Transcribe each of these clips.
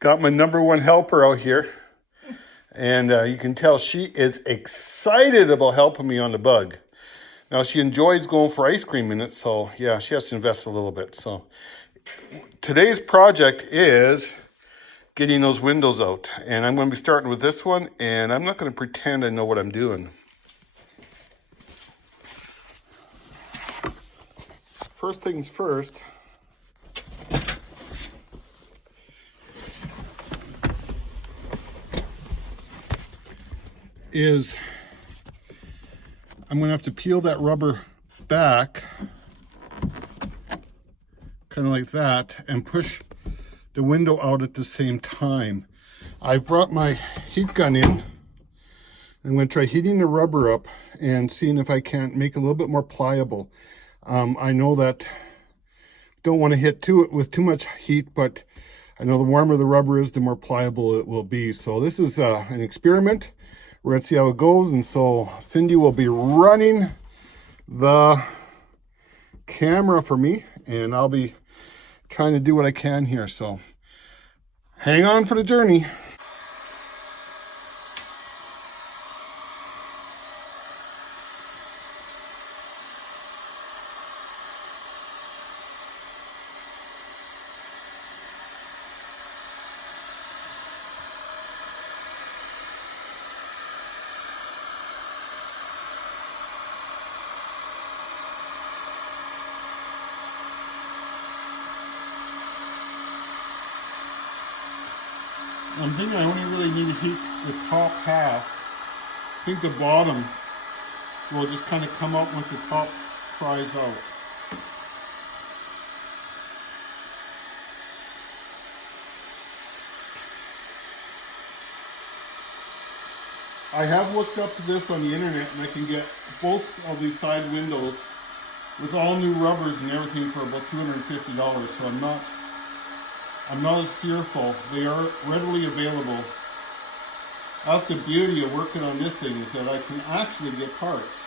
Got my #1 helper out here. And you can tell she is excited about helping me on the bug. Now, she enjoys going for ice cream in it, so yeah, she has to invest a little bit. So today's project is getting those windows out. And I'm going to be starting with this one, and I'm not going to pretend I know what I'm doing. First things first, is I'm going to have to peel that rubber back, kind of like that, and push the window out at the same time. I've brought my heat gun in. I'm going to try heating the rubber up and seeing if I can't make it a little bit more pliable. I know that don't want to hit it with too much heat, but I know the warmer the rubber is, the more pliable it will be. So this is an experiment. We're going to see how it goes. And so Cindy will be running the camera for me, and I'll be trying to do what I can here. So hang on for the journey. I'm thinking I only really need to heat the top half. I think the bottom will just kind of come out once the top fries out. I have looked up this on the internet, and I can get both of these side windows with all new rubbers and everything for about $250, so I'm not as fearful. They are readily available. That's the beauty of working on this thing, is that I can actually get parts.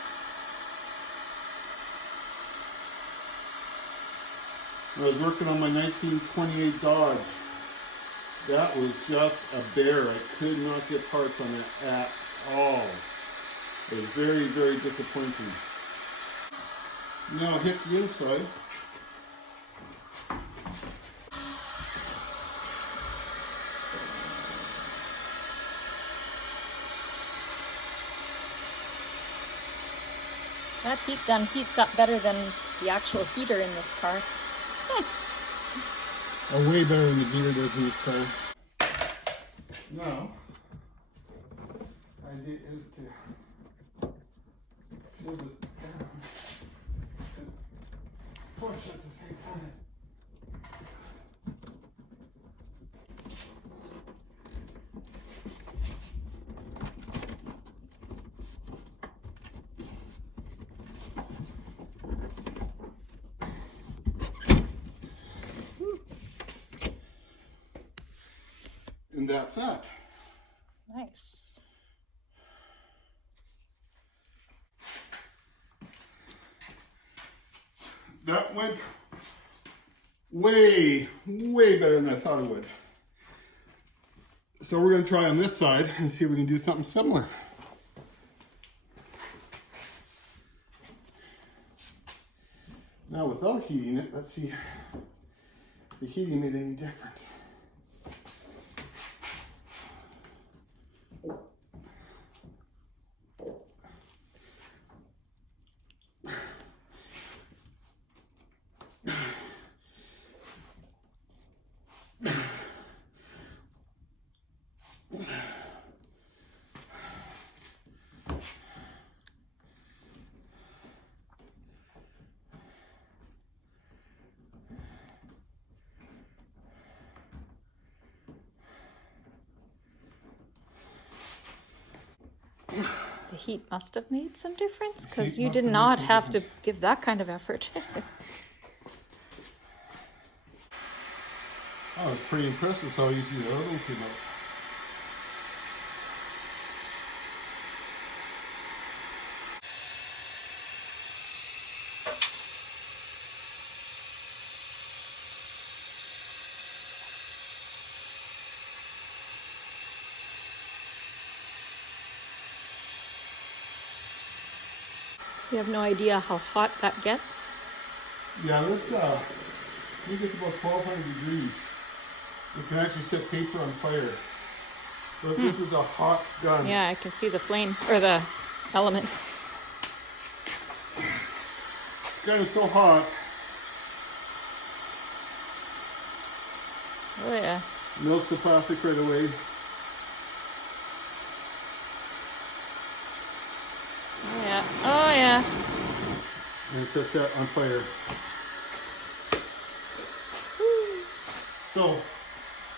When I was working on my 1928 Dodge, that was just a bear. I could not get parts on that at all. It was very, very disappointing. Now hit the inside. That heat gun heats up better than the actual heater in this car. Oh, way better than the heater does in this car. Now, the idea is to peel this down and push at the same time. And that's that. Nice. That went way, way better than I thought it would. So we're going to try on this side and see if we can do something similar. Now without heating it, let's see if the heating made any difference. The heat must have made some difference, because you did not have to give that kind of effort. I was pretty impressed with how easy the other one came out. You have no idea how hot that gets? Yeah, this I think it's about 1200 degrees. You can actually set paper on fire. But this is a hot gun. Yeah, I can see the flame, or the element. This gun is so hot. Oh yeah. Melts the plastic right away. Oh yeah. Oh yeah. And sets that on fire. So,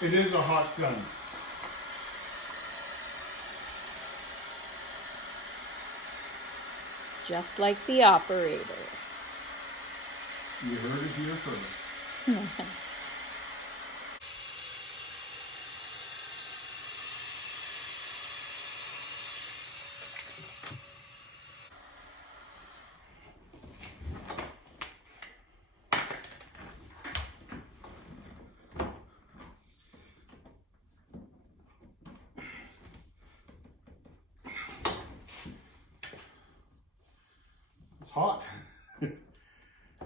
it is a hot gun. Just like the operator. You heard it here first. It's hot. No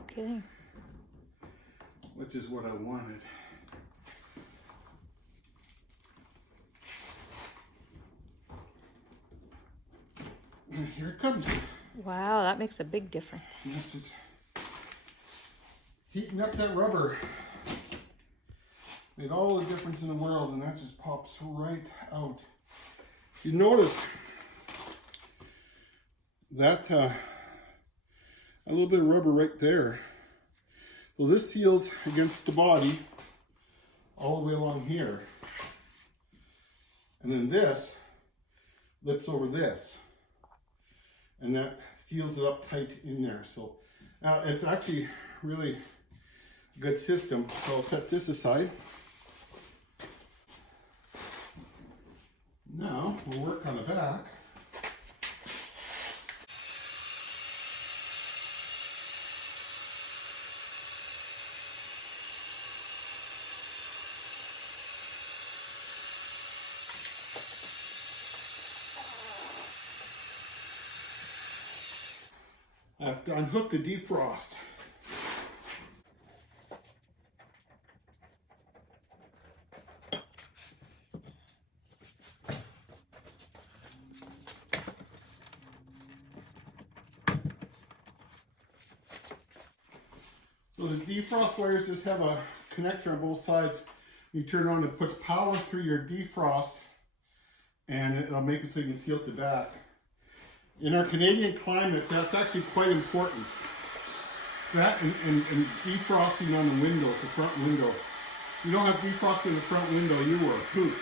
kidding. Which is what I wanted. And here it comes. Wow, that makes a big difference. And that's just heating up that rubber. Made all the difference in the world, and that just pops right out. You notice that a little bit of rubber right there. So this seals against the body all the way along here. And then this lips over this. And that seals it up tight in there. So it's actually really a good system. So I'll set this aside. Now we'll work on the back. I have to unhook the defrost. Those defrost wires just have a connector on both sides. You turn it on, it puts power through your defrost, and it'll make it so you can seal at the back. In our Canadian climate, that's actually quite important. That and defrosting on the window, the front window. If you don't have defrosting in the front window, you are a poop.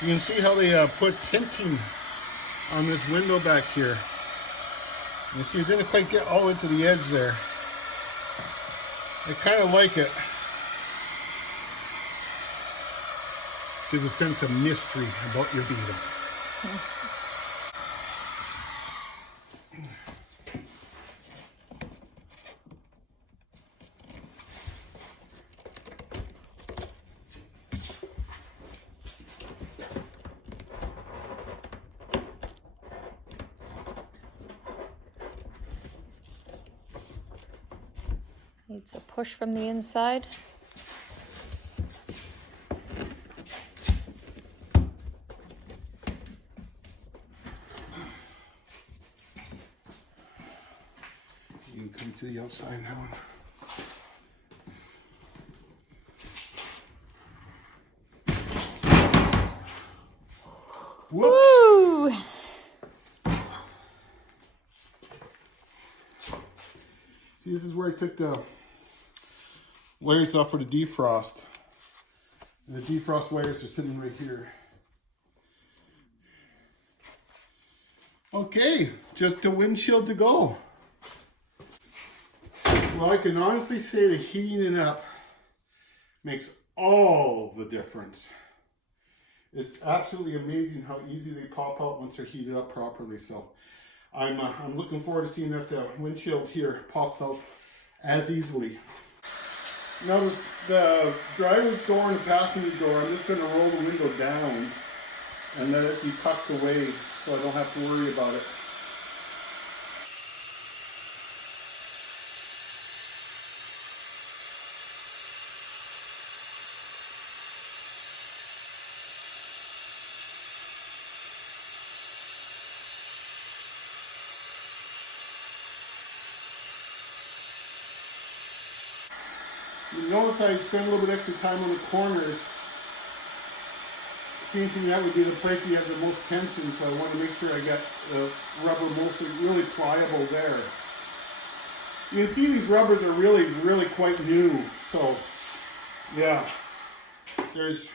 You can see how they put tinting on this window back here. You see, it didn't quite get all the way to the edge there. I kind of like it. Gives a sense of mystery about your Beetle. Needs a push from the inside. Come to the outside now. Whoops! Woo! See, this is where I took the wires off for the defrost. And the defrost wires are sitting right here. Okay, just the windshield to go. Well, I can honestly say that heating it up makes all the difference. It's absolutely amazing how easy they pop out once they're heated up properly. So I'm looking forward to seeing that the windshield here pops out as easily. Notice the driver's door and the passenger door, I'm just going to roll the window down and let it be tucked away so I don't have to worry about it. You notice I spent a little bit extra time on the corners. Seems to me that would be the place where you have the most tension, so I want to make sure I get the rubber mostly really pliable there. You can see these rubbers are really quite new, so yeah, there's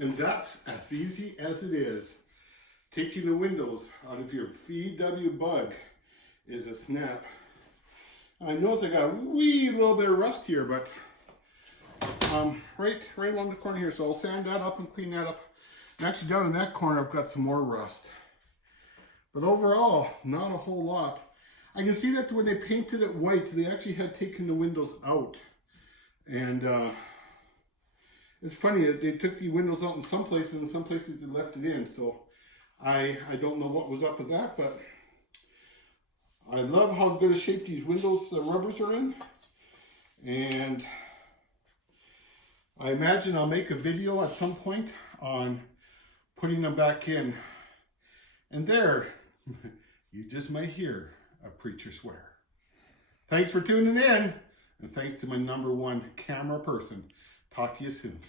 and that's as easy as it is. Taking the windows out of your VW Bug is a snap. I notice I got a wee little bit of rust here, but right along the corner here, so I'll sand that up and clean that up. And actually down in that corner I've got some more rust. But overall, not a whole lot. I can see that when they painted it white, they actually had taken the windows out. And it's funny that they took the windows out in some places, and some places they left it in. So I don't know what was up with that, but I love how good a shape these windows, the rubbers are in. And I imagine I'll make a video at some point on putting them back in. And there, you just might hear a preacher swear. Thanks for tuning in, and thanks to my #1 camera person. Talk to you soon.